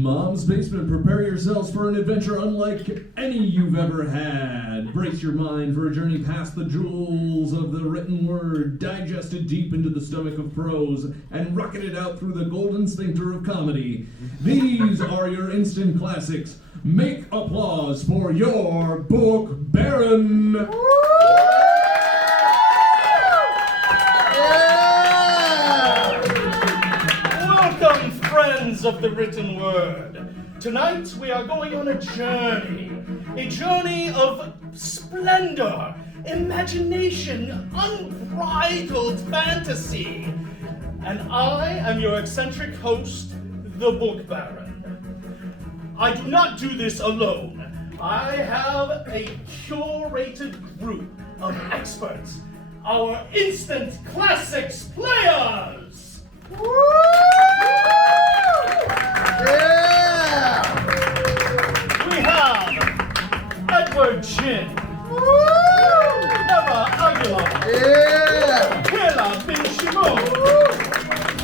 Mom's Basement, prepare yourselves for an adventure unlike any you've ever had. Brace your mind for a journey past the jewels of the written word, digested deep into the stomach of prose, and rocketed out through the golden sphincter of comedy. These are your instant classics. Make applause for your book baron. Welcome, friends of the written word. Tonight we are going on a journey of splendor, imagination, unbridled fantasy. And I am your eccentric host, the Book Baron. I do not do this alone. I have a curated group of experts, our instant classics players. Yeah! We have Edward Chin, Eva Aguilar, Yeah! Kayla Bin Shimon,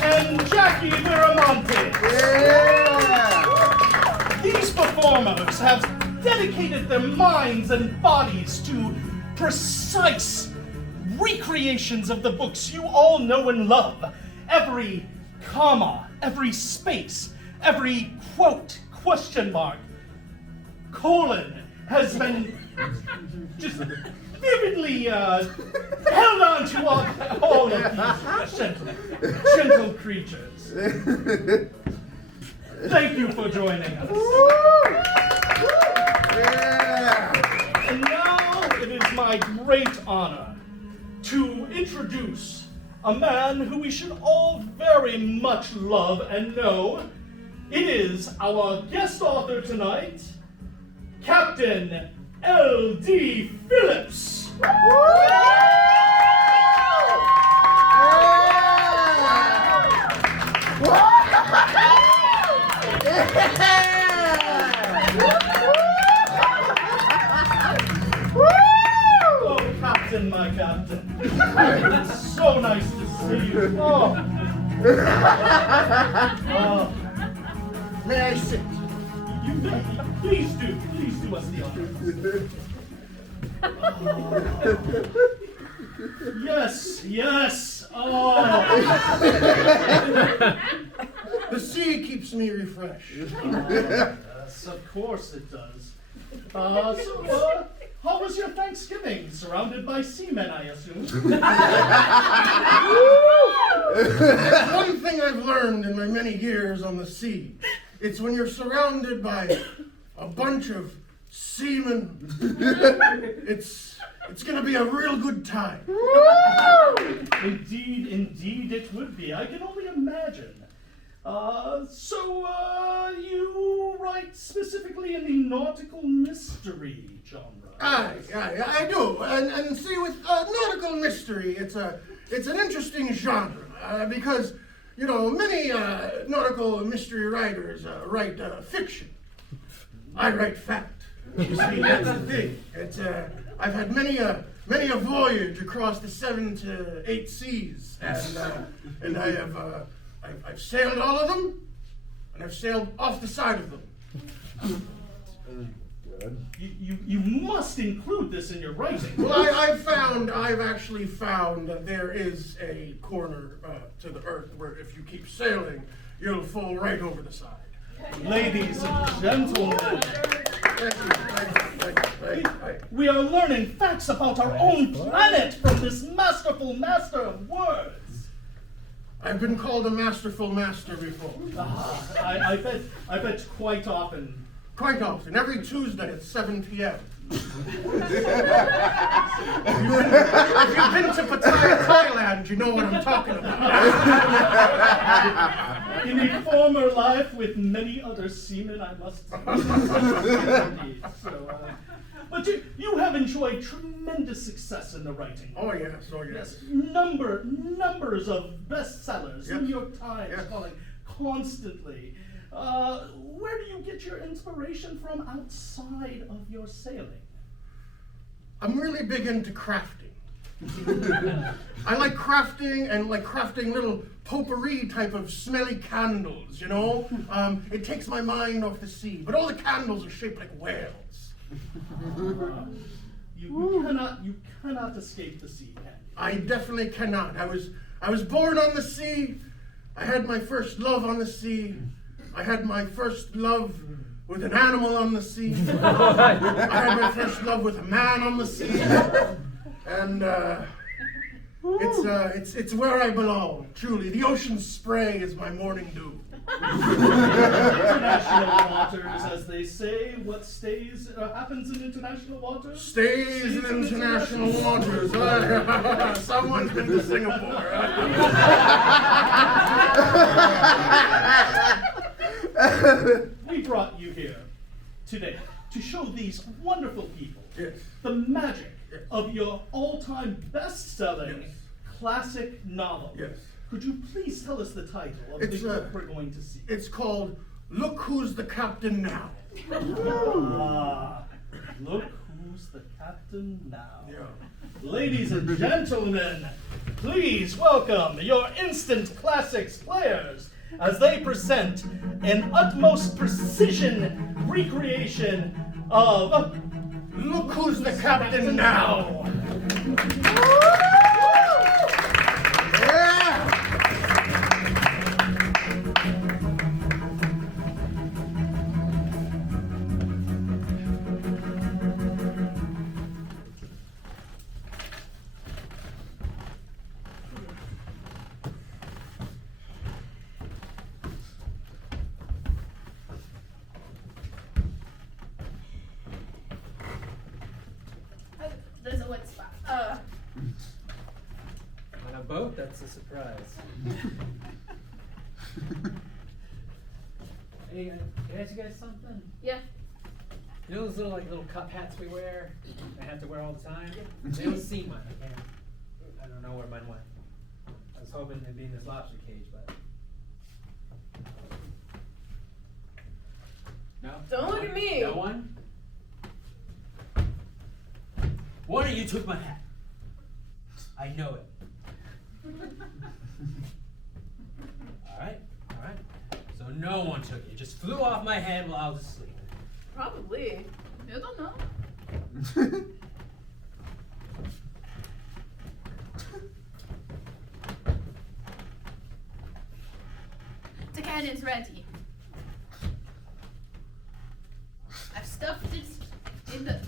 and Jackie Viramonte. Yeah! These performers have dedicated their minds and bodies to precise recreations of the books you all know and love. Every comma, every space, every quote, question mark, colon has been just vividly held on to all of these gentle creatures. Thank you for joining us. Yeah! And now it is my great honor to introduce a man who we should all very much love and know. It is our guest author tonight, Captain L.D. Phillips. Oh, Captain, my Captain. It's so nice to see you. Oh. May I sit? Please do us the honor. Yes. Oh. The sea keeps me refreshed. Yes, of course it does. How was your Thanksgiving? Surrounded by seamen, I assume. One thing I've learned in my many years on the sea, it's when you're surrounded by a bunch of seamen, it's gonna be a real good time. Indeed it would be. I can only imagine. So you write specifically in the nautical mystery genre? I do. And see, with nautical mystery, it's an interesting genre because, you know, many nautical mystery writers write fiction. I write fact. You see, that's the thing. It's I've had many a voyage across the 7 to 8 seas, and I've sailed all of them, and I've sailed off the side of them. You must include this in your writing. Well, I've actually found that there is a corner to the earth where if you keep sailing, you'll fall right over the side. Ladies and gentlemen, Thank you. we are learning facts about our own planet from this masterful master of words. I've been called a masterful master before. I bet quite often. Quite often, every Tuesday at 7 p.m. If you've been to Pattaya, Thailand, you know what I'm talking about. In a former life with many other seamen, I must say. Indeed. But you have enjoyed tremendous success in the writing. Oh yes. Numbers of bestsellers, Yes. New York Times Yes. calling constantly. Where do you get your inspiration from outside of your sailing? I'm really big into crafting. I like crafting and like crafting little potpourri type of smelly candles, you know? It takes my mind off the sea, but all the candles are shaped like whales. You cannot escape the sea, can you? I definitely cannot. I was born on the sea. I had my first love on the sea. I had my first love with an animal on the sea. I had my first love with a man on the sea. And it's where I belong, truly. The ocean spray is my morning dew. International waters, as they say. What happens in international waters? Stays in international waters. Someone's been to Singapore. We brought you here today to show these wonderful people Yes. the magic of your all-time best-selling Yes. classic novel. Yes. Could you please tell us the title of It's, the book we're going to see? It's called Look Who's the Captain Now. Ah, look who's the captain now. Yeah. Ladies and gentlemen, please welcome your Instant Classics players as they present an utmost precision recreation of Look Who's the Captain Now. Yeah. There's a wet spot. On a boat, that's a surprise. Hey, can I ask you guys something? Yeah. You know those little cup hats we wear? I have to wear all the time? They don't see mine. I don't know where mine went. I was hoping it'd be in this lobster cage, but no. Don't look at me. No one. One of you took my hat. I know it. All right. So no one took it. It just flew off my head while I was asleep. Probably. You don't know. The cannon's ready. I've stuffed it in the.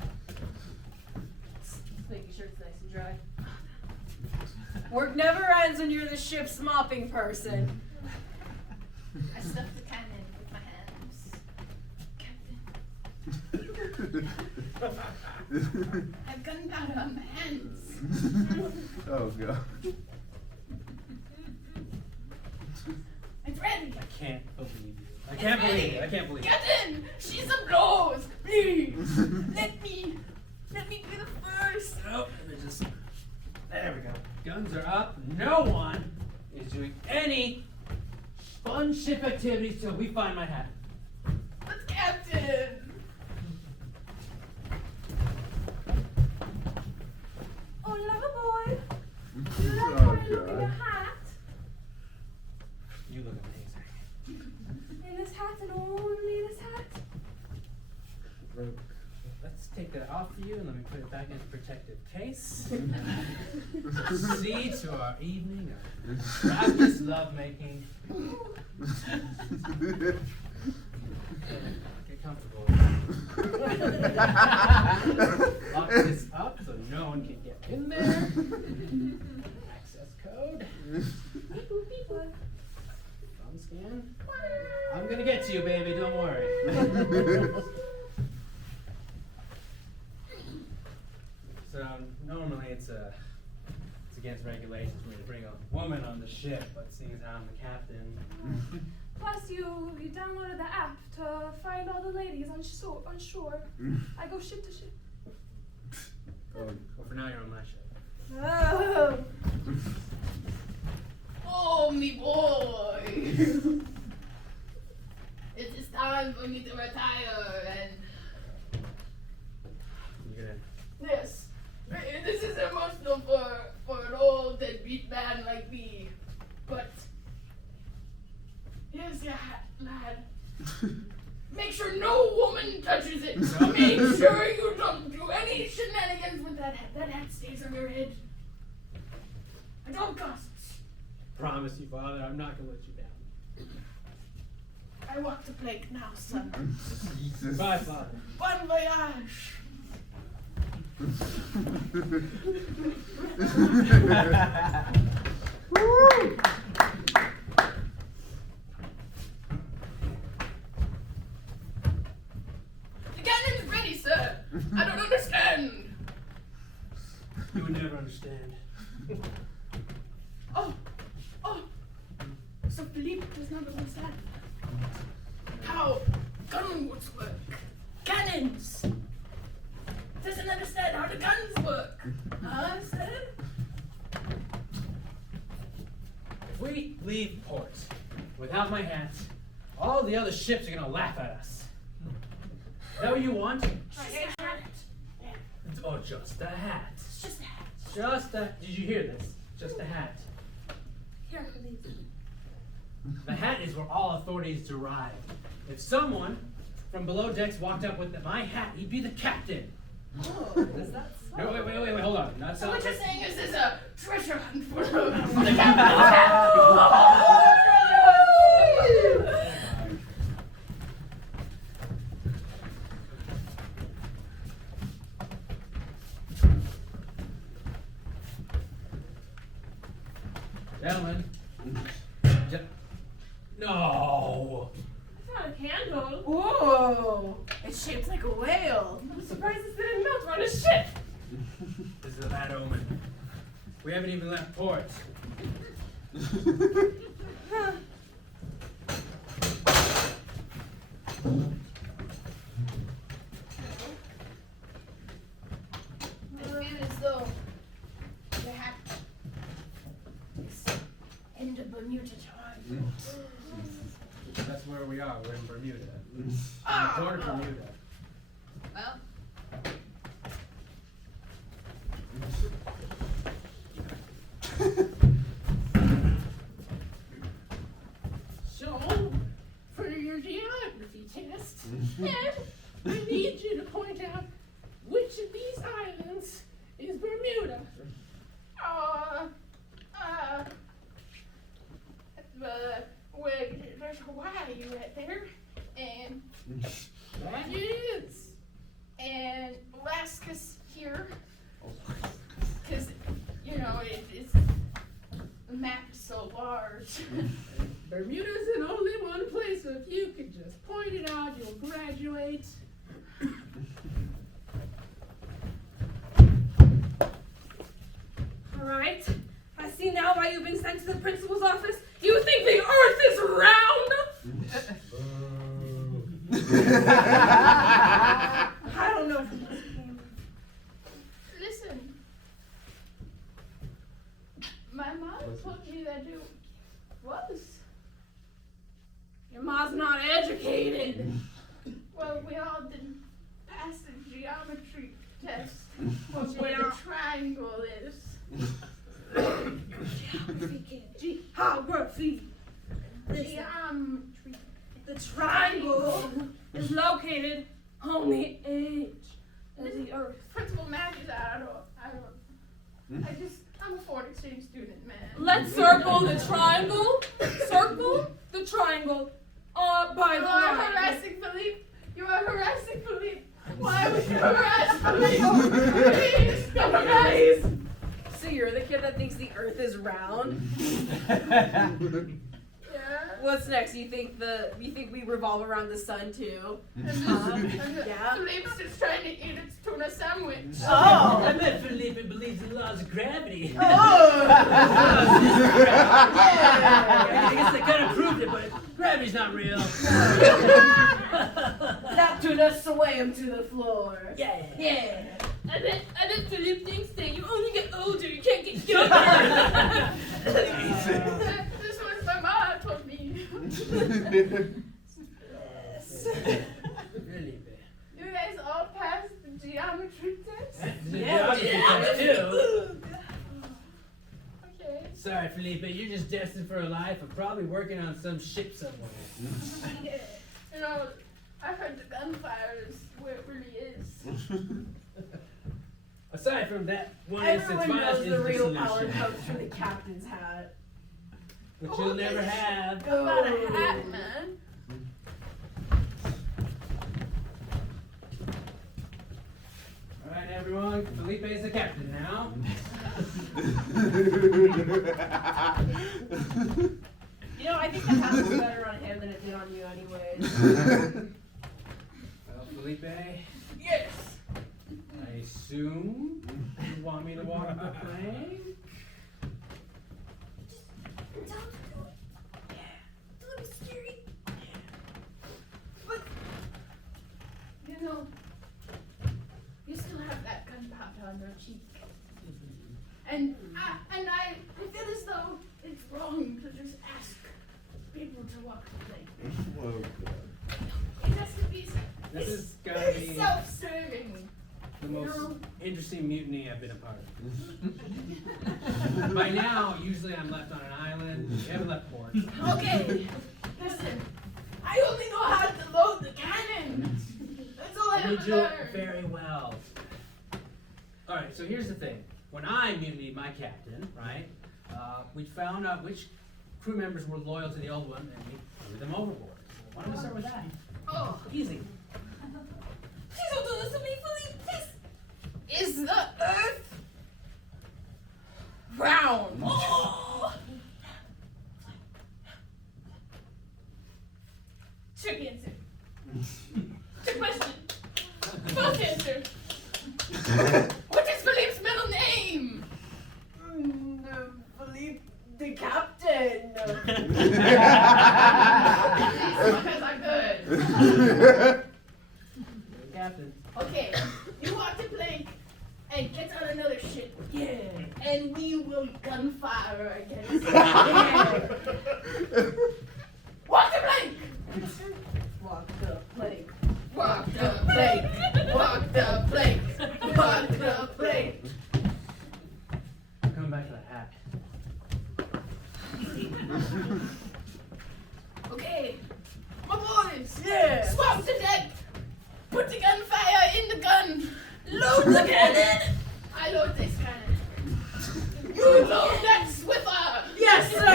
Just making sure it's nice and dry. Work never ends when you're the ship's mopping person. I stuffed the cannon with my hands. Captain. I've gunpowder on my hands. Oh god. It's ready. I can't believe you. I can't believe it. I can't believe it. Captain, she's applause. Please, let me be the first. Nope. Let me just. There we go. Guns are up. No one is doing any fun ship activities till we find my hat. But Captain. Oh, lover boy. Do you like Oh, how I look in your God. hat? You look amazing. In this hat and only this hat? Let's take that off for you and let me put it back in its protective case. See to our evening of practice lovemaking. Get comfortable. Lock this up so no one can get in there. Access code. Thumb scan. I'm gonna get to you, baby. Don't worry. So normally it's against regulations for me to bring a woman on the ship, but seeing as how I'm the captain. Plus, you downloaded the app to find all the ladies on shore. I go ship to ship. Well, for now you're on my ship. Oh. Oh, me boy. It is time for me to retire and. You gonna Yes. This is emotional for deadbeat man like me. But here's your hat, lad. Make sure no woman touches it. Make sure you don't do any shenanigans with that hat. That hat stays on your head. At all costs. Promise you, Father, I'm not gonna let you down. I walk the plank now, son. Jesus. Bye, Father. Bon voyage. Woo! The cannon's ready, sir. I don't understand. You would never understand. Oh, so Philippe does not understand how gunboats work. Cannons. Doesn't understand how the guns work. Understand? If we leave port without my hat, all the other ships are gonna laugh at us. Is that what you want? Just a hat. Oh, just a hat. It's just a hat. Just a. Did you hear this? Just a hat. Here, Philippe. The hat is where all authority is derived. If someone from below decks walked up with my hat, he'd be the captain. Oh, is that so? No, wait, hold on. Not So what you're saying is there's a treasure hunt for the captain's Gentlemen. No. It's not a candle. Whoa! It's shaped like a whale. I'm surprised it didn't melt on a ship. This is a bad omen. We haven't even left port. I feel as though the hat is in the Bermuda Triangle. That's where we are. We're in Bermuda. Ah! Port of Bermuda. Well, so for your geography test, I need you to point out which of these islands is Bermuda. There's Hawaii right there, and that it is. And Alaska's here, because, you know, it's, the map is so large. Bermuda's in only one place, so if you could just point it out, you'll graduate. All right. I see now why you've been sent to the principal's office. You think the earth is round? I don't know. Listen, my mom told me that it was. Your mom's not educated. Well, we all didn't pass the geometry test. What a triangle is. Geography. Geometry. The triangle is located on the edge of the earth. Principal Matthews, I'm a foreign exchange student, man. Let's circle the triangle. Circle the triangle by You the are line. harassing Philippe. You are harassing Philippe. Why would you harass Philippe? Please, guys. So you're the kid that thinks the earth is round? Yeah. What's next? You think we revolve around the sun too? Yeah. Philippe's just trying to eat its tuna sandwich. Oh! I bet Felipe believes in laws of gravity. Oh! I guess they kind of proved it, but gravity's not real. That tuna swam to the floor. Yeah. Yeah. And then Philippe thinks that you only get older, you can't get younger. This was my mom told me. Yes. Felipe. You guys all passed the geometry test? Yeah, too. Sorry, Felipe, you're just destined for a life of probably working on some ship somewhere. Yeah. You know, I heard the gunfire is where it really is. Aside from that one Everyone instance, knows is the real solution, power comes from the captain's hat. which you'll never have. About a hat, man. All right, everyone, Felipe is the captain now. You know, I think the hat looks better on him than it did on you anyways. Well, Felipe, Yes. I assume you want me to walk the plank? It's a little scary. But, you know, you still have that gunpowder on your cheek. And I feel as though it's wrong to just ask people to walk the plank. Whoa. It has to be, This it's is gotta very be self-serving. the most interesting mutiny I've been a part of. By now, usually I'm left on an island. We haven't left port. Okay, listen, I only know how to load the cannon. That's all I And you ever do it learned. very well. Alright, so here's the thing. When I mutinied my captain, right, we found out which crew members were loyal to the old one, and we threw them overboard. Why don't we start with that? Oh, Easy. please don't do this to me, Philippe. Please. Is the earth round? Oh. Trick answer. Trick question. False answer. What is Philippe's middle name? Philippe, the captain. Because I'm good. Captain. Okay, you walk the plank and get on another ship. Yeah. And we will gunfire against it. Yeah. Walk the plank! Walk the plank. Walk the plank! Walk the plank! Walk the plank! I'm coming back to the hat. Okay, my boys! Yeah. Swap the deck! Put the gunfire in the gun! Load the cannon! I load this cannon. You load that swiffer! Yes, sir.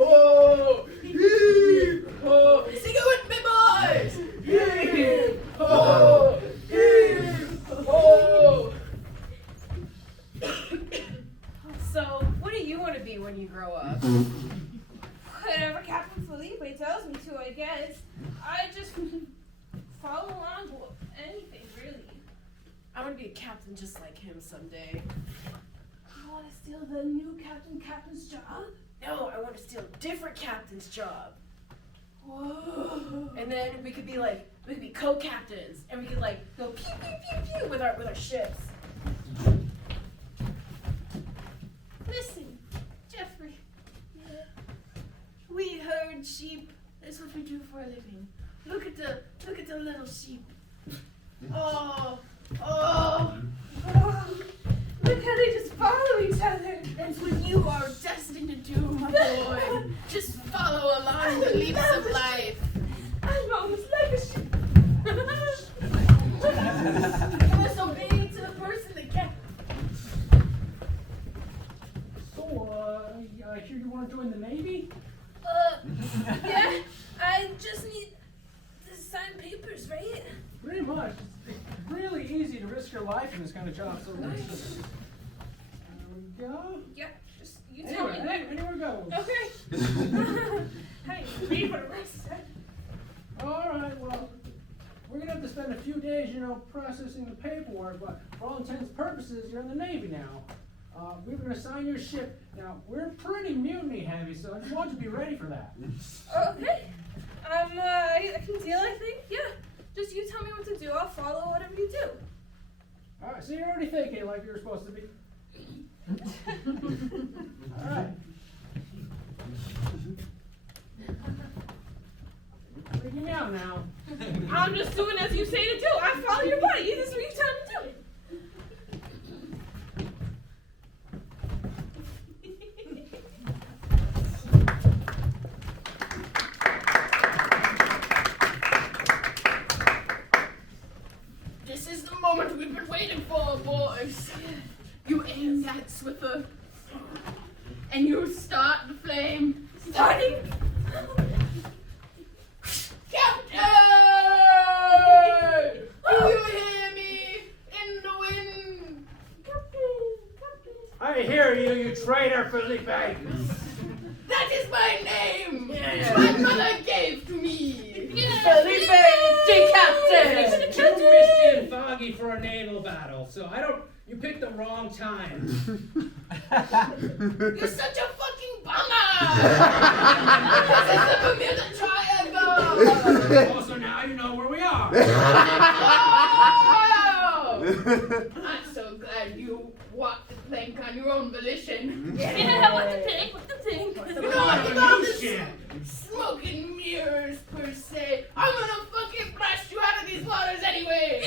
Oh, heave, oh, Sing it with me, boys! heave, oh, heave, oh. So, what do you want to be when you grow up? Whatever Captain Felipe tells me to, I guess. I just follow along with anything, really. I want to be a captain just like him someday. You want to steal the new captain's job? No, I want to steal a different captain's job. Whoa. And then we could be co-captains, and we could like go pew pew pew pew with our ships. Listen, Jeffrey. We herd sheep. That's what we do for a living. Look at the little sheep. Oh, oh. Look how they just follow each other. That's what you are destined to do, my boy. Just follow along the leaps of life. I'm almost like a sheep. You must obey to the person that can. So, I hear you want to join the Navy? Yeah, I just need to sign papers, right? Pretty much. It's really easy to risk your life in this kind of job, so let's just... There we go. Yeah, just you tell me. Anywhere goes. Okay. Hey, read for the rest. Alright, well, we're gonna have to spend a few days, processing the paperwork, but for all intents and purposes, you're in the Navy now. We're gonna assign your ship. Now, we're pretty mutiny heavy, so I just want you to be ready for that. Okay. I can deal, I think. Yeah. Just you tell me what to do. I'll follow whatever you do. Alright, so you're already thinking like you're supposed to be. Alright. Freaking me out now. I'm just doing as you say to do. I follow your body. This is what you tell me to do. start the flame. Starting. Captain! Do you hear me in the wind? I hear you, you traitor, Felipe. That is my name! My mother gave to me! Felipe de Captain! Too misty and foggy for a naval battle, so you picked the wrong time. You're such a fucking bummer! This is the Bermuda Triangle! Oh, so now you know where we are. Oh! I'm so glad you walked the plank on your own volition. Yeah, what the thing? What the thing? You know what about this smoke and mirrors per se? I'm gonna fucking blast you out of these waters anyway!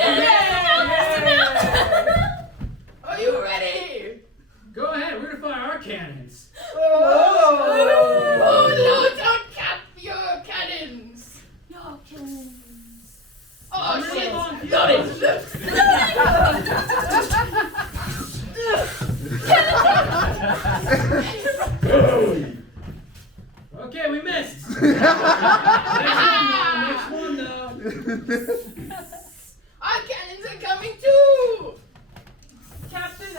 Are you ready? Go ahead, we're gonna fire our cannons. Oh no, don't cap your cannons! No killing. Oh shit! Okay, we missed. Next one though. Our cannons are coming too! Captain,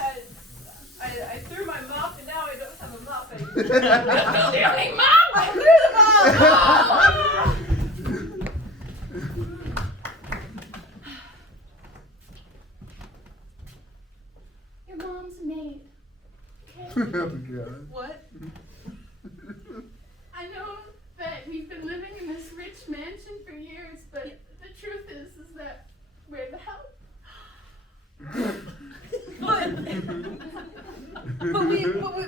I threw my mop and now I don't have a mop anymore. You're still the only mom! I threw the mop! Your mom's a maid. Okay? Oh god. What? I know that we've been living in this rich mansion for years, but the truth is that we're the help.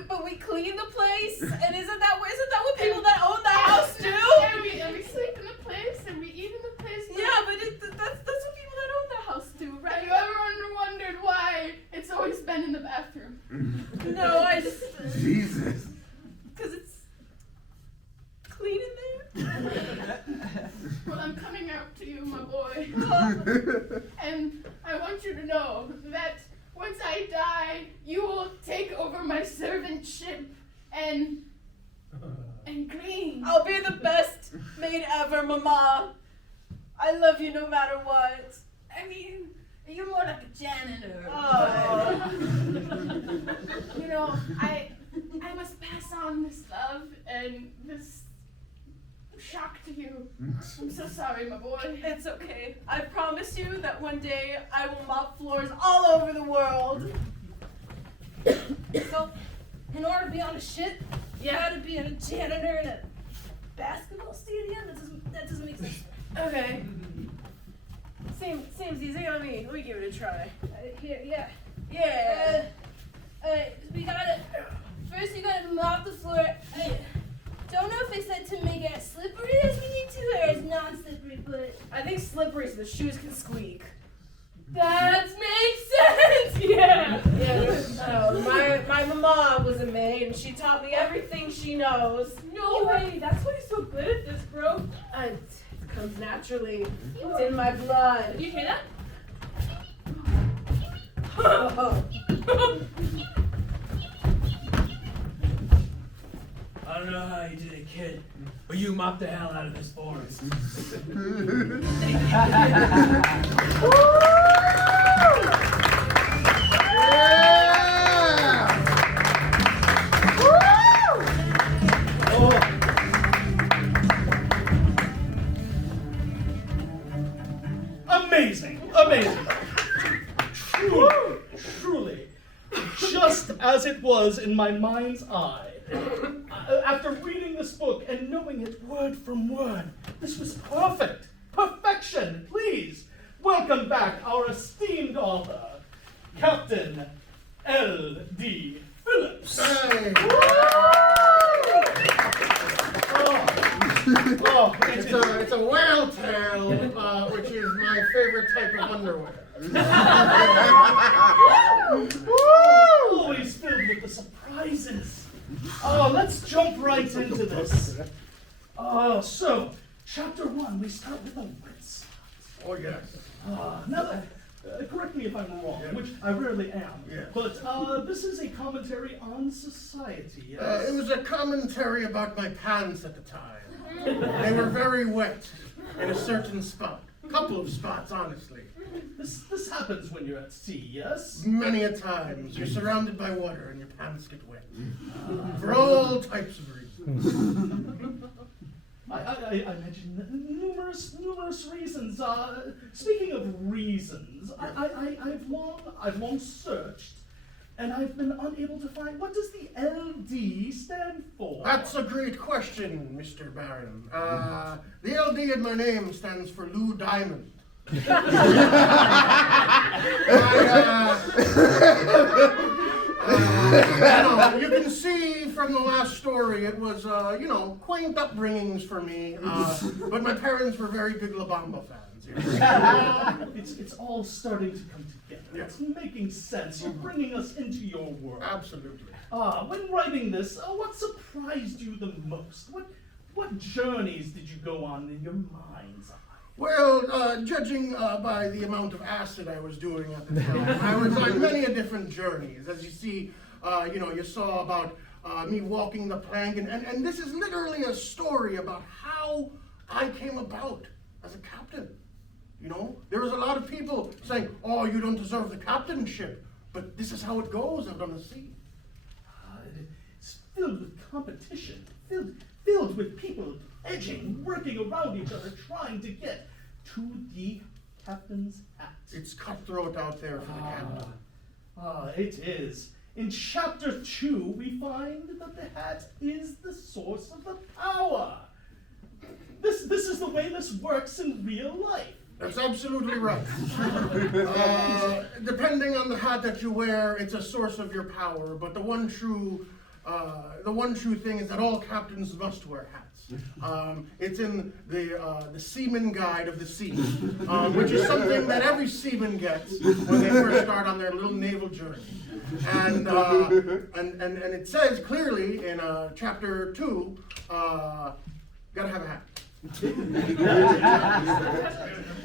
But we clean the place, and isn't that what people that own the house do? And we sleep in the place, and we eat in the place. Yeah, but that's what people that own the house do, Have right? you ever wondered why it's always been in the bathroom? No, I just Jesus. because it's clean in there. Well, I'm coming out to you, my boy. And I want you to know that once I die, you will take over my servant ship and clean. I'll be the best maid ever, Mama. I love you no matter what. I mean, you're more like a janitor. Oh. You know, I must pass on this love and this shock to you. I'm so sorry, my boy. It's okay. I promise you that one day I will mop floors all over the world. So, in order to be on a ship, you gotta be a janitor in a basketball stadium? That doesn't make sense. Okay. Seems easy. Let me give it a try. Here, yeah. Yeah. We gotta, first you gotta mop the floor. I don't know if they said to make it as slippery as we need to or as non-slippery, but I think slippery so the shoes can squeak. that makes sense, yeah. My mama was a maid and she taught me everything she knows. No way, that's why you're so good at this, bro. It comes naturally. It's in my blood. Do you hear that? I don't know how you did it, kid, but you mopped the hell out of this forest. Amazing. Truly, just as it was in my mind's eye. After reading this book and knowing it word from word, this was perfect. Perfection. Please, welcome back our esteemed author, Captain L.D. Phillips. Hey. It's a whale tail, which is my favorite type of underwear. Always filled with the surprises. Let's jump right into this. So, chapter 1, we start with the Ritz. Oh yes. Now, correct me if I'm wrong, which I rarely am, Yeah. but this is a commentary on society, yes? It was a commentary about my pants at the time. They were very wet in a certain spot. Couple of spots, honestly. This happens when you're at sea, yes? Many a times. You're surrounded by water and your pants get wet. For all types of reasons. I mentioned numerous reasons. Speaking of reasons, I've long searched, and I've been unable to find, what does the LD stand for? That's a great question, Mr. Baron. The LD in my name stands for Lou Diamond. You can see from the last story, it was, quaint upbringings for me. But my parents were very big La Bamba fans. It's all starting to come together. It's making sense. You're bringing us into your world. Absolutely. When writing this, what surprised you the most? What journeys did you go on in your mind's eye? Well, judging by the amount of acid I was doing at the time, I was on many a different journeys. As you see, you saw about me walking the plank, and this is literally a story about how I came about as a captain. There was a lot of people saying, "Oh, you don't deserve the captainship," but this is how it goes out on the sea. It's filled with competition, filled with people edging, working around each other, trying to get to the captain's hat. It's cutthroat out there for the captain. It is. In chapter 2, we find that the hat is the source of the power. This is the way this works in real life. That's absolutely right. Depending on the hat that you wear, it's a source of your power. But the one true thing is that all captains must wear hats. It's in the Seaman Guide of the Sea, which is something that every seaman gets when they first start on their little naval journey. And it says clearly in chapter 2, gotta have a hat.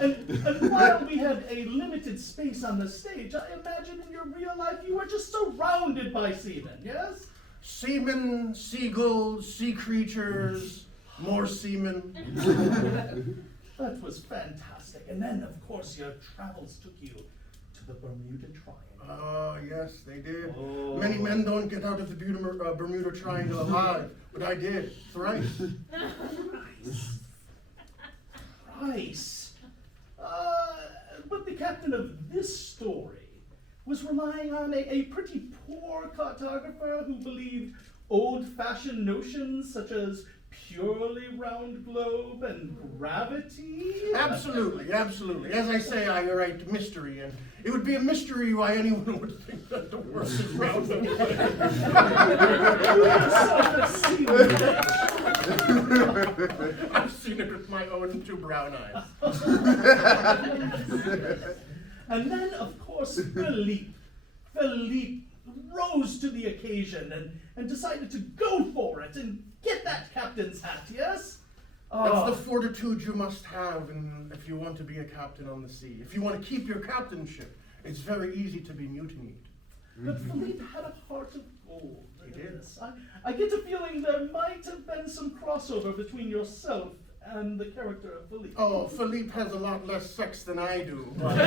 and while we had a limited space on the stage, I imagine in your real life you were just surrounded by seamen, yes? Seamen, seagulls, sea creatures, more seamen. That was fantastic. And then, of course, your travels took you to the Bermuda Triangle. Yes, they did. Oh. Many men don't get out of the Bermuda Triangle alive, but I did, thrice. Thrice. But the captain of this story was relying on a pretty poor cartographer who believed old-fashioned notions such as purely round globe and gravity? Absolutely. As I say, I write mystery, and it would be a mystery why anyone would think that the world is round. I've seen it with my own 2 brown eyes. And then, of course, Philippe rose to the occasion and decided to go for it and get that captain's hat, yes? That's the fortitude you must have if you want to be a captain on the sea. If you want to keep your captainship, it's very easy to be mutinied. But Philippe had a heart of gold. He did. Yes. I get a feeling there might have been some crossover between yourself and the character of Philippe. Oh, Philippe has a lot less sex than I do. But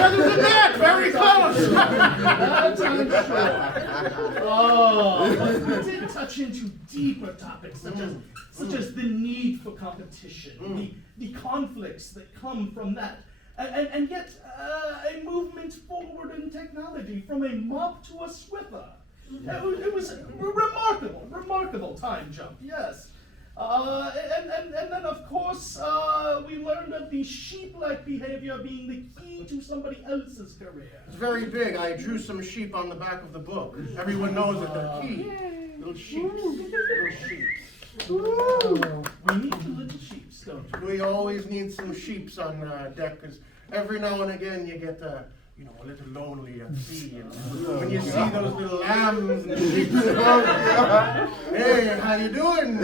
other than that, very close. That's unsure. But we did touch into deeper topics such as the need for competition, the conflicts that come from that, and yet a movement forward in technology from a mop to a Swiffer. It was a remarkable time jump, yes. And then, of course, we learned of the sheep-like behavior being the key to somebody else's career. It's very big. I drew some sheep on the back of the book. Everyone knows that they're key. Little sheeps. We need the little sheeps, don't we? We always need some sheeps on deck, because every now and again you get a little lonely at sea. And when you see those little lambs and sheep, hey, how you doing?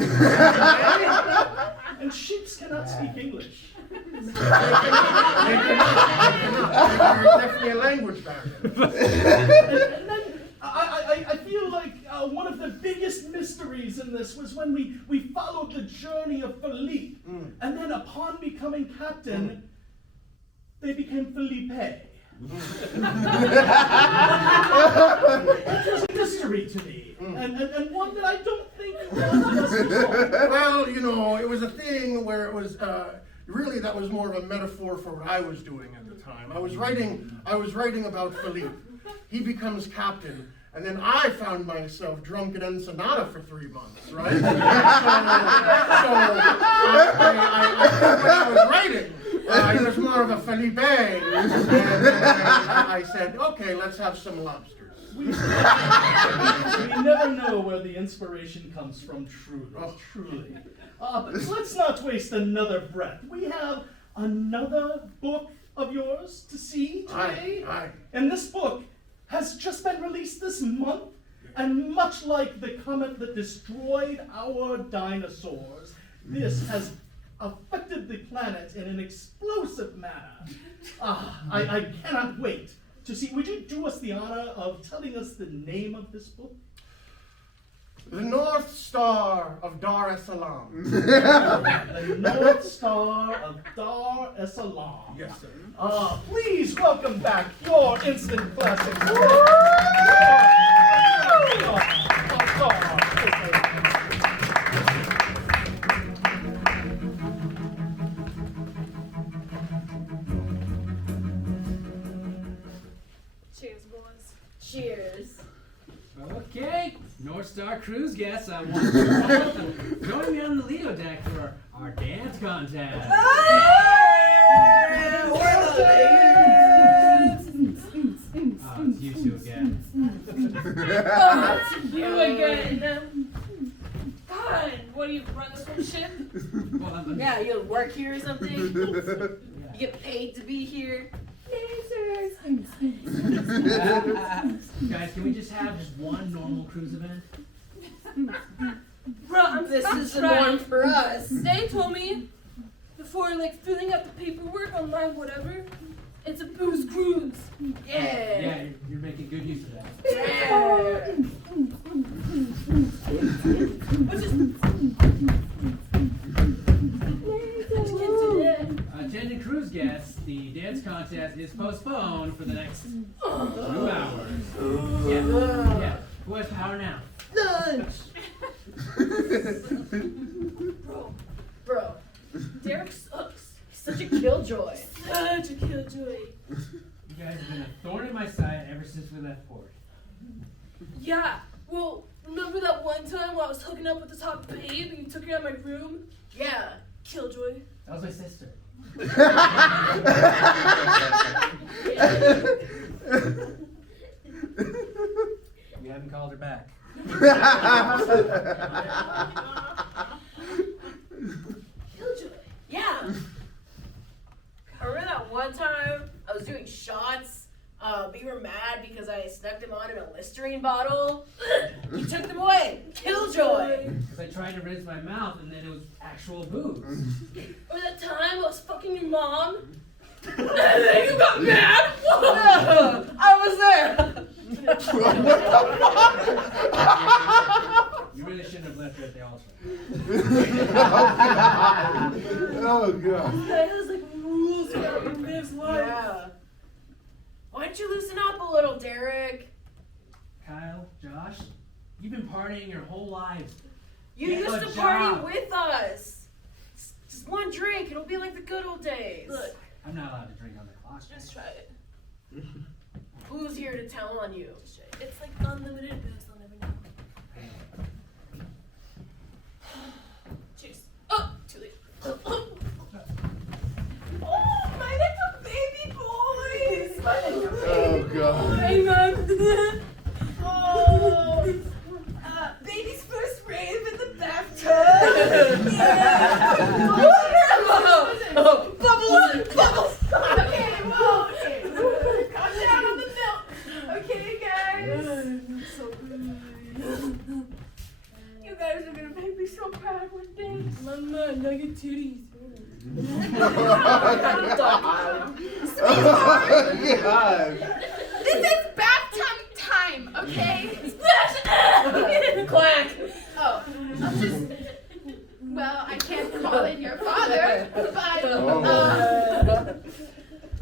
And sheeps cannot speak English. They cannot. There's definitely a language barrier. And then I feel like one of the biggest mysteries in this was when we followed the journey of Philippe. And then upon becoming captain, they became Felipe. It was a mystery to me, and one that I don't think was resolved. Well, you know, it was a thing where it was really that was more of a metaphor for what I was doing at the time. I was writing about Philippe. He becomes captain, and then I found myself drunk at Ensenada for 3 months, right? So I was writing. It was more of a Felipe, and I said, okay, let's have some lobsters. We never know where the inspiration comes from, truly. But let's not waste another breath. We have another book of yours to see today. Aye. And this book has just been released this month, and much like the comet that destroyed our dinosaurs, this has affected the planet in an explosive manner. I cannot wait to see. Would you do us the honor of telling us the name of this book? The North Star of Dar es Salaam. The North Star of Dar es Salaam. Yes, sir. Please welcome back your instant classic. Cheers, boys. Cheers. Okay, North Star cruise guests, I want you to join me on the Lido deck for our dance contest. It's you two again. You again. God, what do you run this whole ship? Well, I'm- Yeah, you work here or something? You get paid to be here? Guys, can we just have just one normal cruise event? Bro, This I'm is the trying. norm for us. They told me before, like, filling out the paperwork online, whatever, it's a booze cruise. Yeah. Yeah, you're making good use of that. Yeah. Which is... Attending cruise guests, the dance contest is postponed for the next 2 hours. Yeah. Who has power now? Bro, Derek sucks. He's such a killjoy. Such a killjoy. You guys have been a thorn in my side ever since we left port. Yeah, well, remember that one time when I was hooking up with this hot babe and you took her out of my room? Yeah. Killjoy. That was my sister. We haven't called her back. Killjoy. Yeah. Remember that one time I was doing shots? We were mad because I snuck them on in a Listerine bottle. You took them away. Killjoy. Because I tried to rinse my mouth and then it was actual booze. Or that time I was fucking your mom and then you got mad? No, I was there. You really shouldn't have left her at the altar. Oh, God. There's like rules for how we live life. Yeah. Why don't you loosen up a little, Derek? Kyle, Josh, you've been partying your whole lives. You Get used a to party job. with us. Just one drink, it'll be like the good old days. Look, I'm not allowed to drink on the clock. just try it. Who's here to tell on you? It's like unlimited booze, they'll never know. Cheers. Oh, too late. Oh, my little baby boys! My little baby Oh, God. Hey, Mom. Oh, baby's first rave in the bathtub. Yeah. Oh, bubbles! Bubbles! Okay, whoa, okay. Calm down on the milk. Okay, guys. So good. You guys are gonna make me so proud one day. Mama, nugget titties. God. This is bath time, okay? Quack. Oh, I'll just. Well, I can't call in your father, but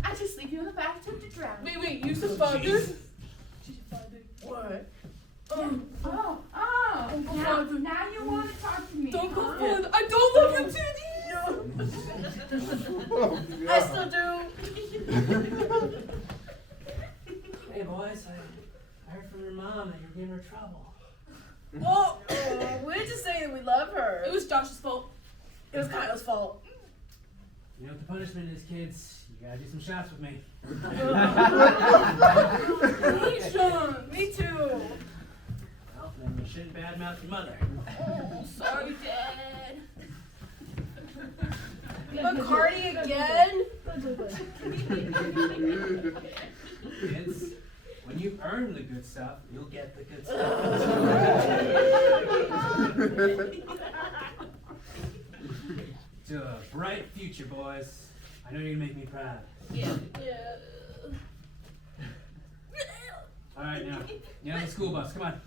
I just leave you in the bathtub to drown. Wait, you said father? What? Now you want to talk to me? Don't go huh? father. I don't love you, Titty. Oh, I still do. Hey boys, I heard from your mom that you're giving her trouble. Oh, we didn't just say that we love her. It was Josh's fault. It was Kyle's fault. You know what the punishment is, kids? You gotta do some shots with me. Me too. Well, then you shouldn't badmouth your mother. Oh, sorry, Dad. McCarty again? Kids, when you earn the good stuff, you'll get the good stuff. To a bright future, boys. I know you're gonna make me proud. Yeah. All right, now, get on the school bus. Come on.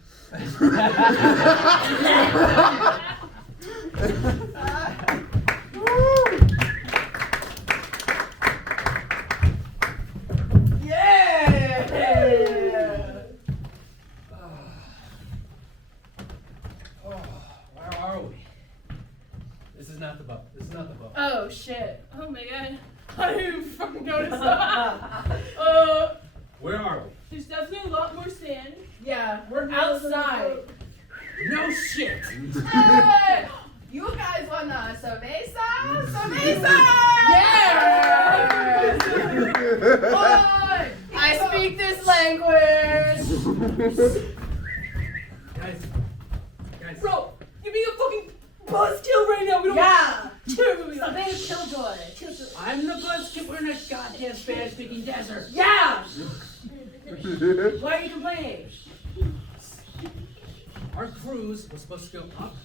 Where are we? This is not the boat. This is not the boat. Oh shit. Oh my god. I didn't even fucking notice Where are we? There's definitely a lot more sand. Yeah, we're outside. No shit! Hey, you guys want a cerveza? Cerveza! Yeah! Boy, I speak this language. Guys. Bro, you're being a fucking buzzkill right now. We don't Yeah. Terribly. Stop being a killjoy. I'm the buzzkill. We're in a goddamn Spanish-speaking desert. Yeah. Why are you complaining? Our cruise was supposed to go up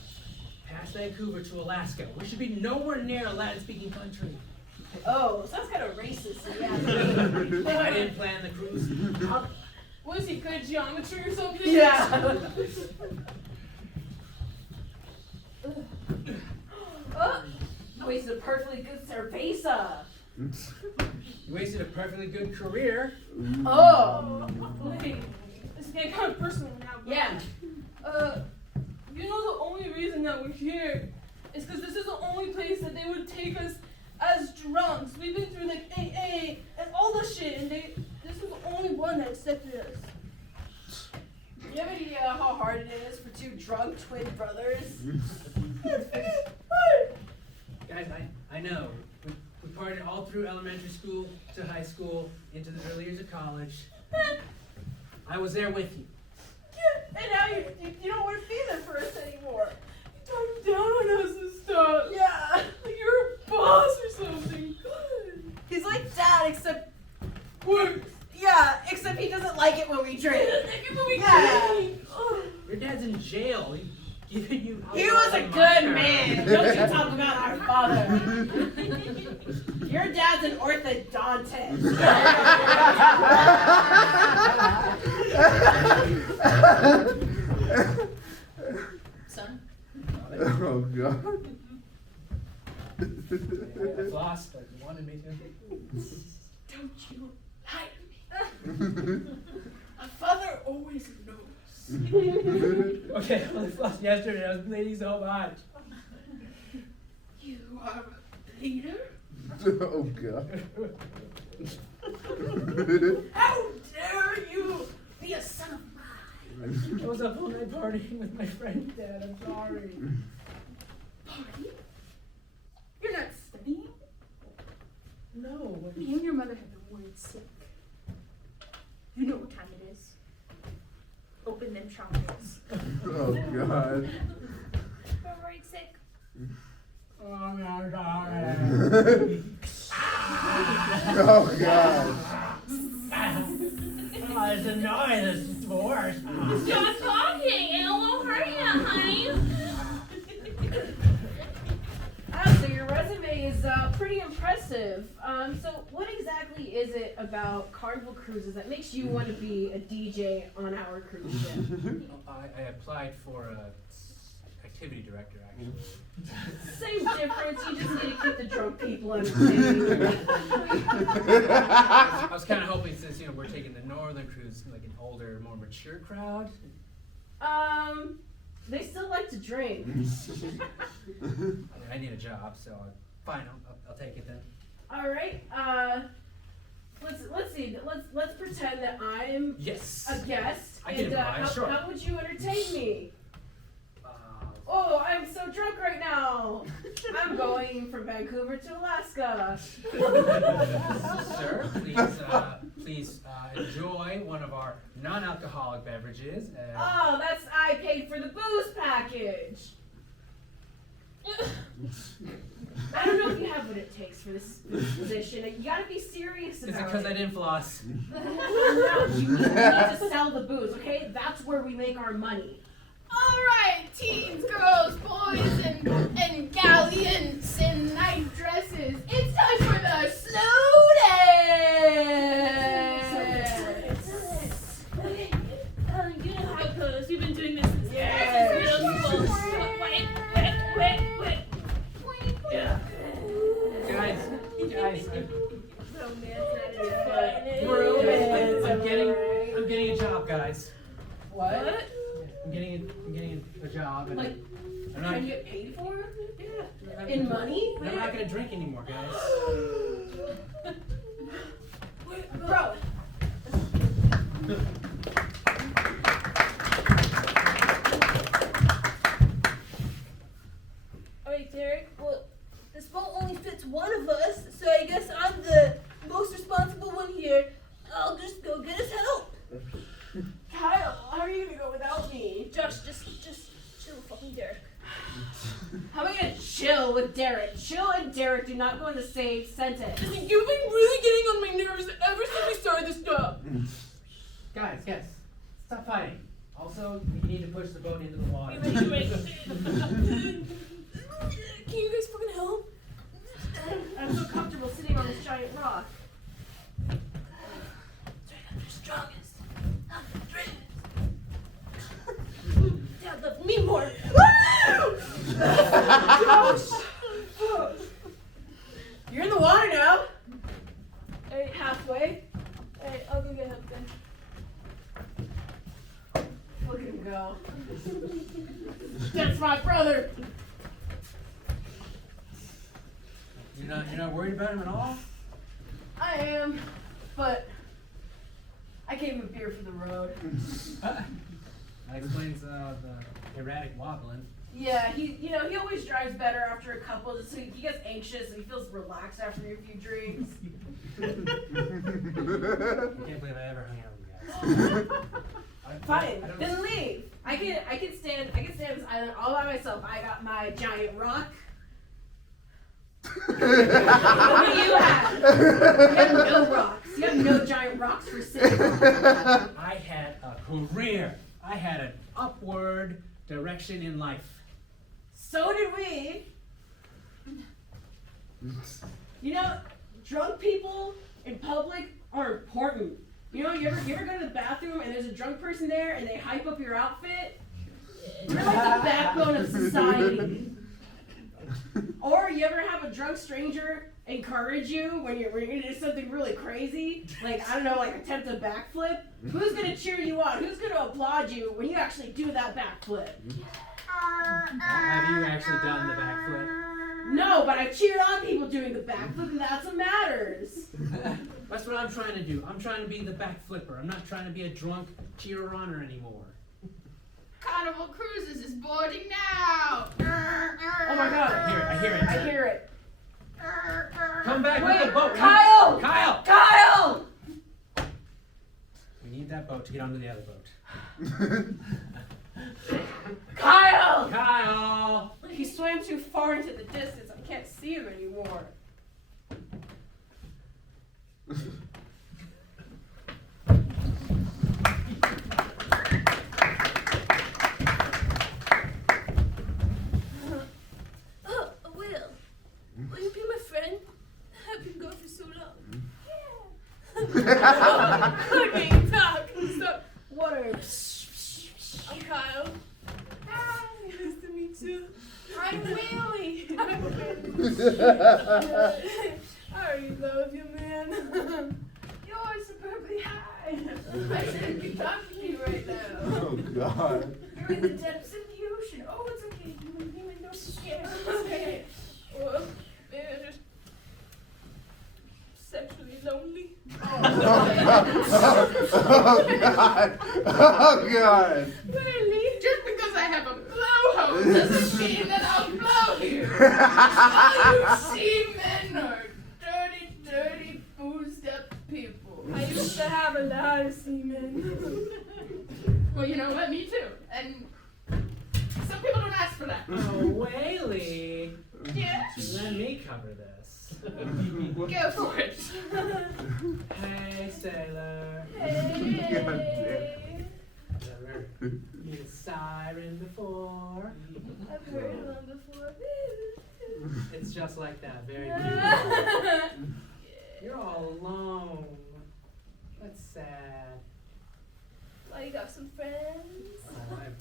past Vancouver to Alaska. We should be nowhere near a Latin-speaking country. Oh, sounds kind of racist. So yeah. I didn't plan the cruise. Was he good geometry or something? Yeah. Oh, I wasted a perfectly good cerveza. You wasted a perfectly good career. Oh. Wait, this is getting kind of personal now. But, Yeah. You know the only reason that we're here is because this is the only place that they would take us as drunks. We've been through like AA and all the shit, and this is the only one that accepted us. Do you have any idea how hard it is for two drunk twin brothers? Guys, I know. We partied all through elementary school to high school, into the early years of college. I was there with you. And now you don't want to be there for us anymore. You talk down on us and stuff. Yeah. Like you're a boss or something. Good. He's like dad, except Worse. yeah, except he doesn't like it when we drink. Yeah. Your dad's in jail. He's giving you. He was a good man. Don't you talk about our father. Your dad's an orthodontist. Son, Oh, God. I lost, but you wanted me to. don't you lie to me. A father always knows. Okay, I lost yesterday. I was bleeding so much. You are a leader? Oh, God. How dare you be a son of mine? I was up all night partying with my friend, Dad. I'm sorry. Party? You're not studying? No. Me and your mother have been worried sick. You know what time it is. Open them chocolates. Oh, God. We're worried sick. Oh, I'm sorry. Oh, God. Oh, it's annoying. This is the worst. Stop talking. It won't hurt you, honey. Oh, so your resume is pretty impressive. So what exactly is it about Carnival Cruises that makes you want to be a DJ on our cruise ship? I applied for a activity director, actually. Same difference. You just need to keep the drunk people entertained. I was kind of hoping, since we're taking the northern cruise, like an older, more mature crowd. They still like to drink. I need a job, so fine. I'll take it then. All right. Let's see. Let's pretend that I'm Yes. a guest. I can improvise, sure. How would you entertain me? Uh, Oh, I'm so drunk right now. I'm going from Vancouver to Alaska. Sir, please enjoy one of our non-alcoholic beverages. Oh, I paid for the booze package. I don't know if you have what it takes for this position. You gotta be serious Is it about because I didn't floss? No, you need to sell the booze, okay? That's where we make our money. All right, teens, girls, boys, and galleons in night dresses. It's time for the slow dance. Okay. You know how it goes. You've been doing this since Yes. middle school. Wait. Yeah. Guys, I'm getting a job, guys. What? I'm getting a job. And Like, I'm not, can you get paid for it? yeah. In money? I'm not gonna drink anymore, guys. Bro. Alright, Derek. Well, this boat only fits one of us, so I guess I'm the most responsible one here. I'll just go get us help. Kyle, how are you gonna go without me? Josh, just chill with fucking Derek. How am I gonna chill with Derek? Chill and Derek do not go in the same sentence. Listen, you've been really getting on my nerves ever since we started this job. Guys, stop fighting. Also, you need to push the boat into the water. Wait. Can you guys fucking help? I'm so comfortable sitting on this giant rock. I'm the strongest. I'm the bravest. Dad loved me more. You're in the water now. Alright, Halfway. alright, I'll go get help then. Look at him go. That's my brother. You're not worried about him at all? I am, but I gave him a beer for the road. That explains the erratic wobbling. Yeah, he always drives better after a couple, just so he gets anxious and he feels relaxed after a few drinks. I can't believe I ever hung out with you guys. Fine, I don't- then leave. I can stand this island all by myself. I got my giant rock. What do you have? You have no rocks. You have no giant rocks for sale. I had a career. I had an upward direction in life. So did we. You know, drunk people in public are important. You know, you ever go to the bathroom and there's a drunk person there and they hype up your outfit? You're like the backbone of society. Or you ever have a drunk stranger encourage you when you're gonna do something really crazy? Like, I don't know, like attempt a backflip? Who's gonna cheer you on? Who's gonna applaud you when you actually do that backflip? Have you actually done the backflip? No, but I've cheered on people doing the backflip and that's what matters. That's what I'm trying to do. I'm trying to be the backflipper. I'm not trying to be a drunk cheerer-oner anymore. Carnival Cruises is boarding now. Oh my god. I hear it. I hear it. Come back Wait, with the boat. Kyle! Kyle! Kyle! We need that boat to get onto the other boat. Kyle! Kyle! He swam too far into the distance. I can't see him anymore. Oh, Will you be my friend? Happy Okay, talk. So, what are I'm Kyle. Hi, nice to meet you. I'm Whaley. I already love you, man. You're superbly high. I shouldn't be talking to you right now. Oh God. You're in the depths of the ocean. Oh, it's okay. You and me don't be scared. Okay. Well, man, just sexually lonely. Oh God. Oh God. Really? Just because I have a blowhole doesn't mean that I'll blow you. All you seamen are dirty, dirty, boozed up people. I used to have a lot of semen. Well, you know what? Me too. And some people don't ask for that. Oh, Whaley. Yeah? Let me cover this. Go for it. Hey, sailor. Hey. Ever need a siren before? I've heard of them before. It's just like that, very beautiful. You're all alone. That's sad. Why, you got some friends? I have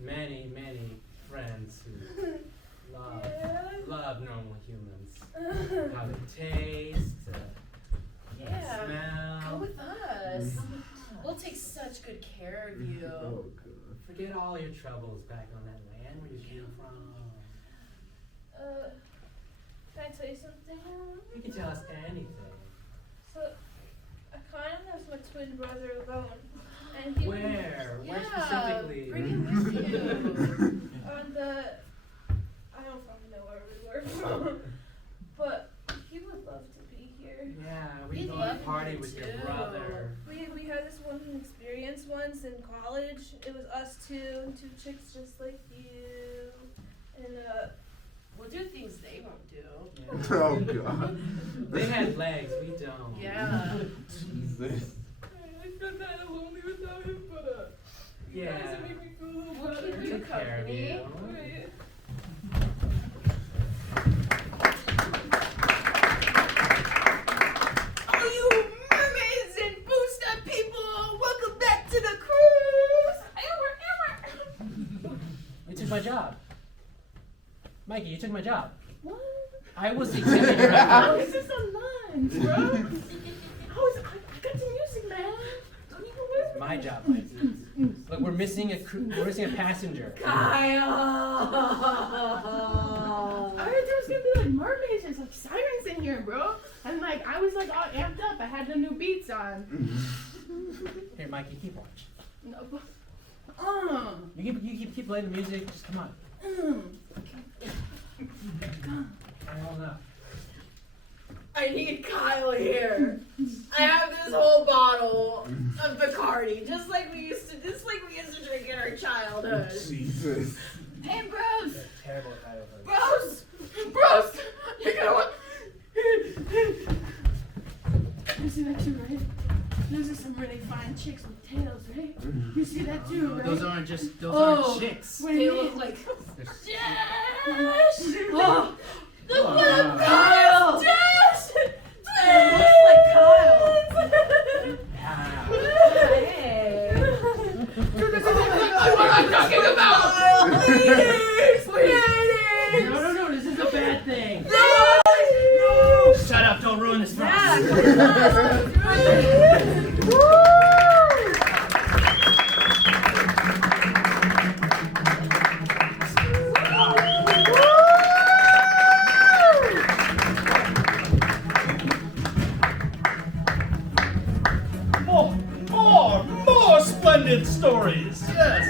many, many friends who love, Yeah. love normal humans. How they taste, Yeah. smell. Go with us. We'll take such good care of you. Oh God. Forget all your troubles back on that land where you came from. Can I tell you something? You can tell us anything. So, I kind of left my twin brother alone. And he Where? Where Yeah, specifically? bring him with you. on the, I don't fucking know where we were from, but he would love to be here. Yeah, we We'd go love to party him with your too. brother. We had this one experience once in college. It was us two chicks just like you, and We'll do things they won't do. Yeah. Oh God. They had legs, we don't. Yeah. Jesus. I feel kind of lonely without him, but you Yeah. guys make me feel a little We'll better. keep you Take care of company. you. Right. All you mermaids and boost up people, welcome back to the cruise. You took my job. Mikey, you took my job. What? I was the executive How director. is this online, bro? How is I got some music, man. Don't even worry. It's my job, Mikey. Look, we're missing a passenger. Kyle! I heard there was gonna be like mermaids and some sirens in here, bro. And like I was like all amped up. I had the new beats on. Here, Mikey, keep watch. No, but, You keep playing the music. Just come on. Hold up. I need Kyle here. I have this whole bottle of Bacardi, just like we used to drink in our childhood. Jesus. Hey, bros, Terrible title for bros, you're gonna want. You see that too, right? Those are some really fine chicks with tails, right? You see that too, right? Those aren't Oh, chicks. Wait a They minute. look like Josh! Oh, the Oh, little no. Kyle! Josh! it looks like Kyle. Ah. Hey. Dude, this is exactly what I'm talking about! Please! Please! No, this is a bad thing. No! Shut up, don't ruin this for us. More splendid stories. Yes.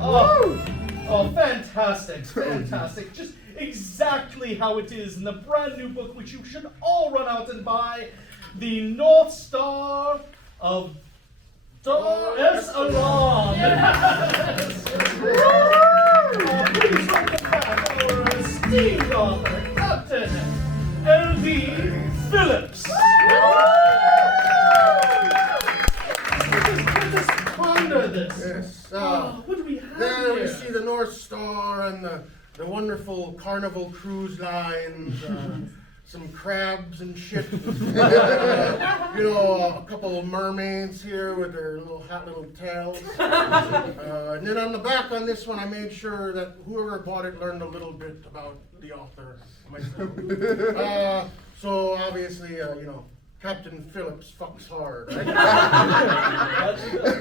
Oh, fantastic, fantastic. Just exactly how it is in the brand new book, which you should all run out and buy, The North Star of Dar es Salaam. Yes. Please welcome back our esteemed author, Captain L.D. Phillips. Just ponder this. Yes. What do we have There we here? see the North Star and the wonderful Carnival cruise lines. some crabs and shit. A couple of mermaids here with their little hot little tails. And then on the back on this one, I made sure that whoever bought it learned a little bit about the author, myself. So obviously, Captain Phillips fucks hard. Right?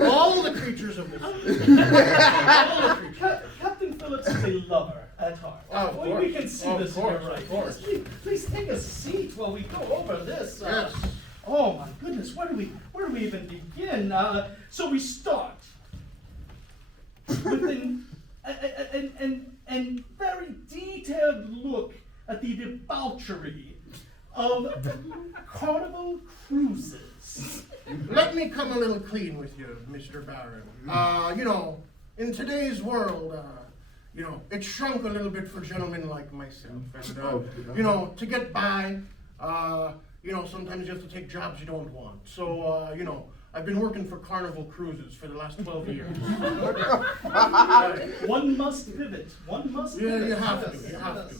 All the creatures of this. All the creatures. Captain Phillips is a lover at heart. Of course. We can see this in your right. Please take a seat while we go over this. Yes. Oh my goodness, where do we even begin? So we start with an very detailed look at the debauchery of Carnival Cruises. Let me come a little clean with you, Mr. Barron. In today's world, it shrunk a little bit for gentlemen like myself. And, to get by, sometimes you have to take jobs you don't want. So, I've been working for Carnival Cruises for the last 12 years. One must pivot. Yeah, you have to.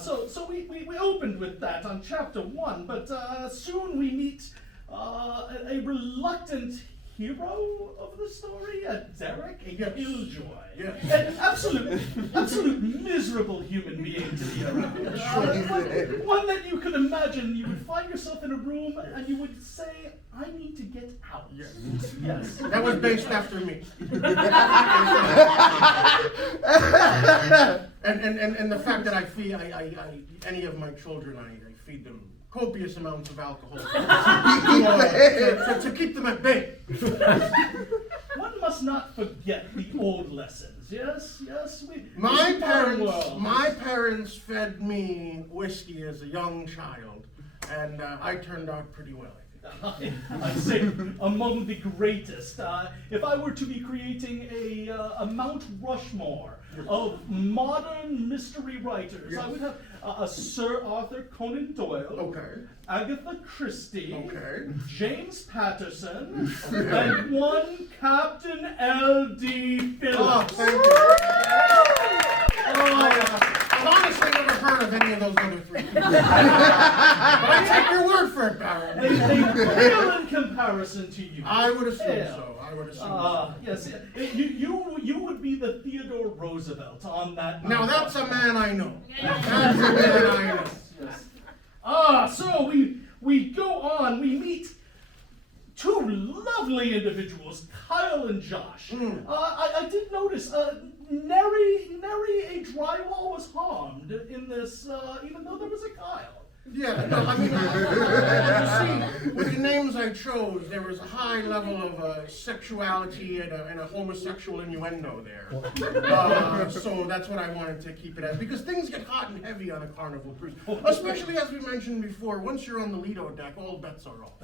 So we opened with that on chapter 1, but soon we meet a reluctant hero of the story, Derek, a killjoy. Yes. An absolute miserable human being to be around. One that you could imagine you would find yourself in a room and you would say, I need to get out. Yes. Yes. That was based after me. and the fact that I feed any of my children, I feed them copious amounts of alcohol to keep them at bay. One must not forget the old lessons. Yes. My parents parents fed me whiskey as a young child, and I turned out pretty well. I'd say among the greatest. If I were to be creating a Mount Rushmore of modern mystery writers, I would have Sir Arthur Conan Doyle, Okay. Agatha Christie, Okay. James Patterson, and one Captain L.D. Phillips. Thank you. I've honestly never heard of any of those other three. But I take your word for it, Baron. They pale in comparison to you. I would assume Yeah. so. Yes, you would be the Theodore Roosevelt on that. Now that's a man I know. That's a man I know. Yes. So we go on. We meet two lovely individuals, Kyle and Josh. I did notice nary a drywall was harmed in this, even though there was a Kyle. Yeah, no, I mean, you see, with the names I chose, there was a high level of sexuality and a homosexual innuendo there. So that's what I wanted to keep it as, because things get hot and heavy on a Carnival cruise. Especially, as we mentioned before, once you're on the Lido deck, all bets are off.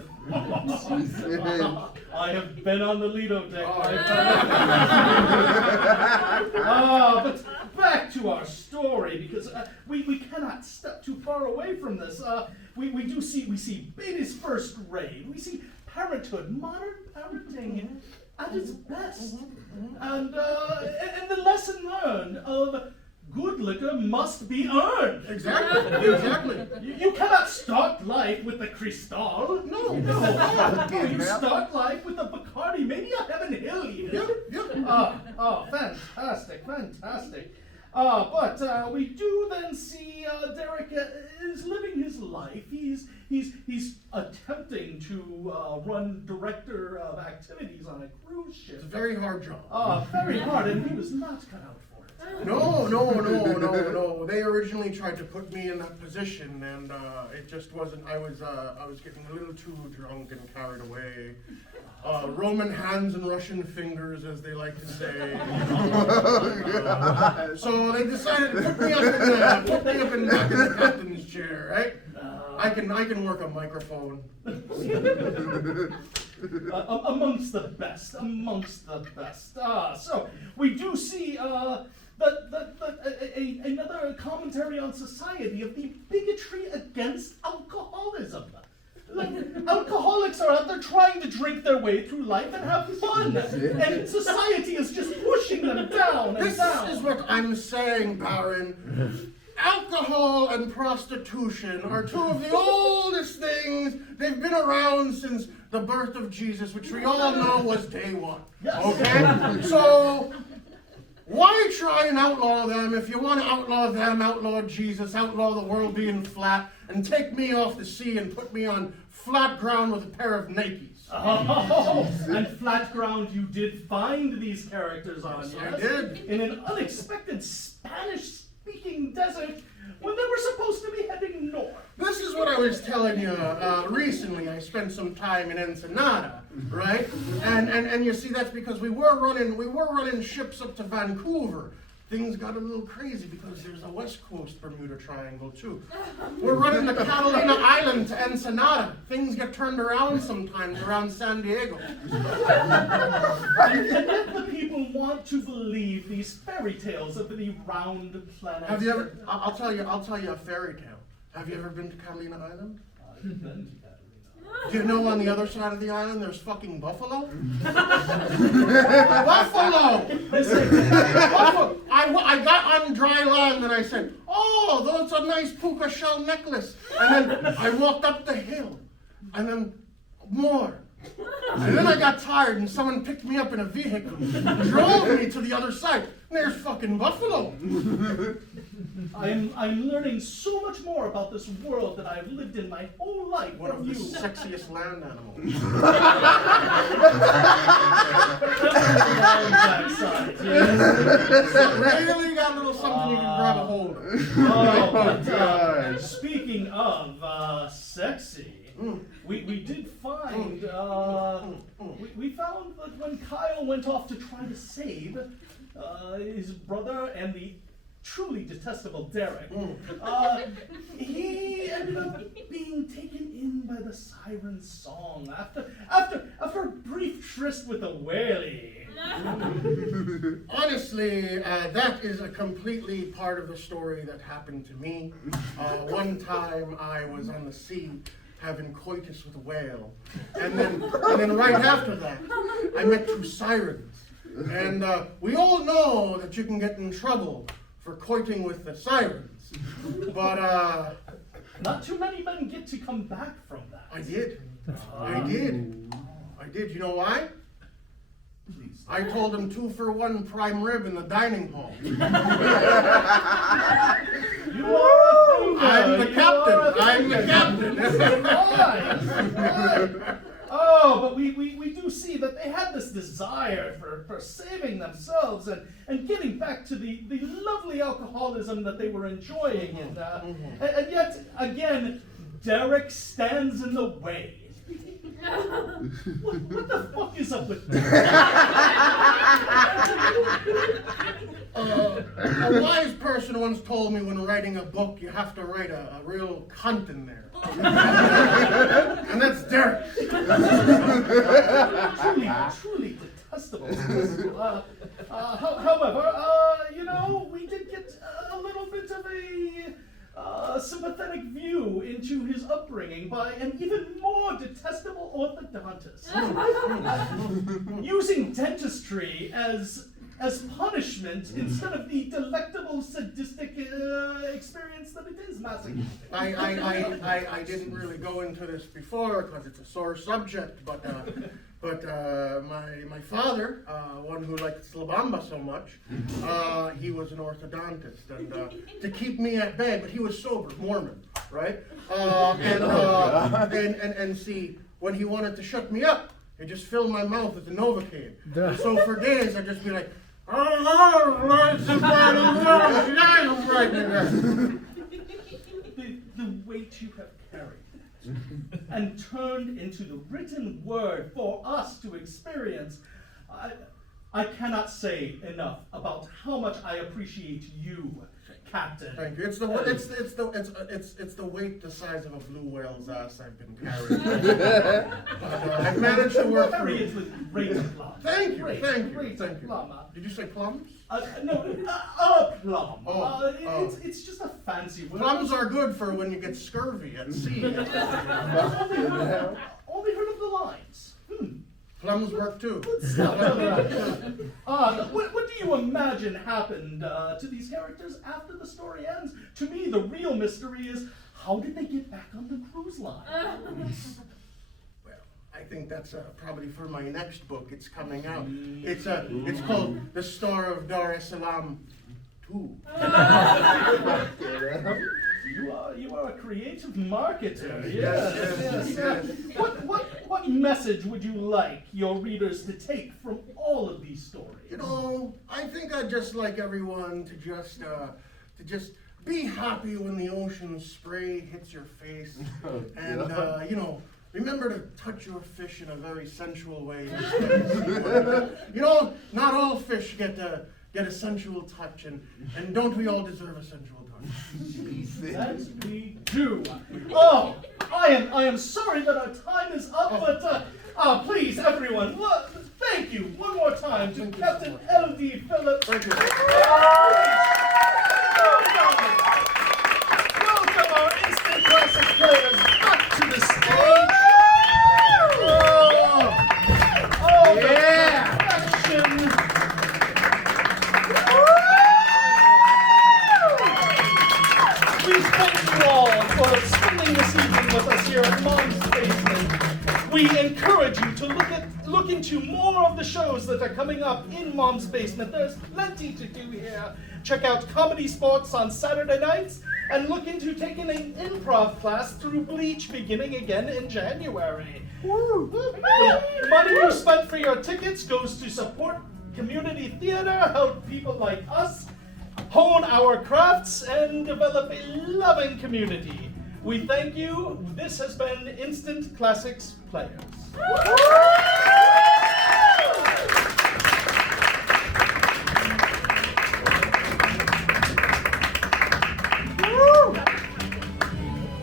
I have been on the Lido deck. But back to our story, because we cannot step too far away from this. We see Beta's first raid. We see parenthood, modern parenting at its best, and the lesson learned of good liquor must be earned. Exactly. You cannot start life with the Cristal. No. You start life with a Bacardi, maybe a Heaven Hill even. Fantastic. But we do then see Derek is living his life. He's attempting to run director of activities on a cruise ship. It's a very hard job. Very hard, and he was not cut out for it. No. They originally tried to put me in that position, and it just wasn't. I was getting a little too drunk and carried away. Roman hands and Russian fingers, as they like to say. So they decided to put me up in the captain's chair, right? I can work a microphone. Amongst the best. So we do see another commentary on society of the bigotry against alcoholism. Like, alcoholics are out there trying to drink their way through life and have fun, and society is just pushing them down and down. This is what I'm saying, Baron. Alcohol and prostitution are two of the oldest things. They've been around since the birth of Jesus, which we all know was day one. Okay? So, why try and outlaw them? If you want to outlaw them, outlaw Jesus, outlaw the world being flat, and take me off the sea and put me on flat ground with a pair of Nikes. Oh, and flat ground you did find these characters on, yes? I did. In an unexpected Spanish-speaking desert when they were supposed to be heading north. This is what I was telling you recently. I spent some time in Ensenada, right? And you see, that's because we were running ships up to Vancouver. Things got a little crazy because there's a West Coast Bermuda Triangle too. We're running the Catalina Island to Ensenada. Things get turned around sometimes around San Diego. And yet the people want to believe these fairy tales of the round planet. Have you ever? I'll tell you a fairy tale. Have you ever been to Catalina Island? Do you know on the other side of the island there's fucking buffalo? Buffalo! Buffalo! I got on dry land and I said, oh, that's a nice puka shell necklace. And then I walked up the hill. And then more. And then I got tired and someone picked me up in a vehicle and drove me to the other side. And there's fucking buffalo. I'm learning so much more about this world that I've lived in my whole life One from of the you. sexiest land animals. Backside, yes. Really got a little something you can grab a hold of. Oh, but, God. speaking of sexy, we did find we found that when Kyle went off to try to save his brother and the truly detestable Derek, he ended up being taken in by the siren's song after a brief tryst with a whalie. Honestly, that is a completely part of the story that happened to me. One time I was on the sea having coitus with a whale, and then right after that, I met two sirens. And we all know that you can get in trouble for coiting with the sirens, but Not too many men get to come back from that. I did. You know why? Please. I told him 2 for 1 prime rib in the dining hall. You are a finger. I'm the You captain. are a I'm the finger. captain. Right. Oh, but we do see that they had this desire for saving themselves and getting back to the lovely alcoholism that they were enjoying. And yet, again, Derek stands in the way. What the fuck is up with that? A wise person once told me when writing a book, you have to write a real cunt in there. And that's Derek. Truly detestable. However, we did get a little bit of a sympathetic view into his upbringing by an even more detestable orthodontist. Using dentistry as punishment instead of the delectable sadistic experience that it is masochistic. I didn't really go into this before because it's a sore subject, but my father, one who liked Slabamba so much, he was an orthodontist, and to keep me at bay, but he was sober, Mormon, right? And see, when he wanted to shut me up, he just filled my mouth with the Novocaine. So for days, I'd just be like, the weight you have carried and turned into the written word for us to experience. I cannot say enough about how much I appreciate you, Captain. Thank you. It's the weight the size of a blue whale's ass I've been carrying. I've managed to work Carry through. it with great aplomb. Thank you. Great aplomb. Did you say plums? No, plum. It's just a fancy word. Plums are good for when you get scurvy at sea. Only heard of the lines. Plums work too. What do you imagine happened to these characters after the story ends? To me, the real mystery is, how did they get back on the cruise line? Well, I think that's probably for my next book. It's coming out. It's called The Star of Dar es Salaam 2. You are a creative marketer. Yes. What message would you like your readers to take from all of these stories? You know, I think I'd just like everyone to just be happy when the ocean spray hits your face, and you know, remember to touch your fish in a very sensual way. You know, not all fish get a sensual touch, and don't we all deserve a sensual touch? That we do. Oh, I am sorry that our time is up, but please, everyone, thank you one more time to Captain L.D. Phillips. Thank you. Welcome our instant classic players back to the stage. Oh, the perfection. We thank you all for spending this evening with us here at Mom's Basement. We encourage you to look into more of the shows that are coming up in Mom's Basement. There's plenty to do here. Check out Comedy Sports on Saturday nights and look into taking an improv class through Bleach beginning again in January. The money you spent for your tickets goes to support community theater, help people like us hone our crafts, and develop a loving community. We thank you. This has been Instant Classics Players.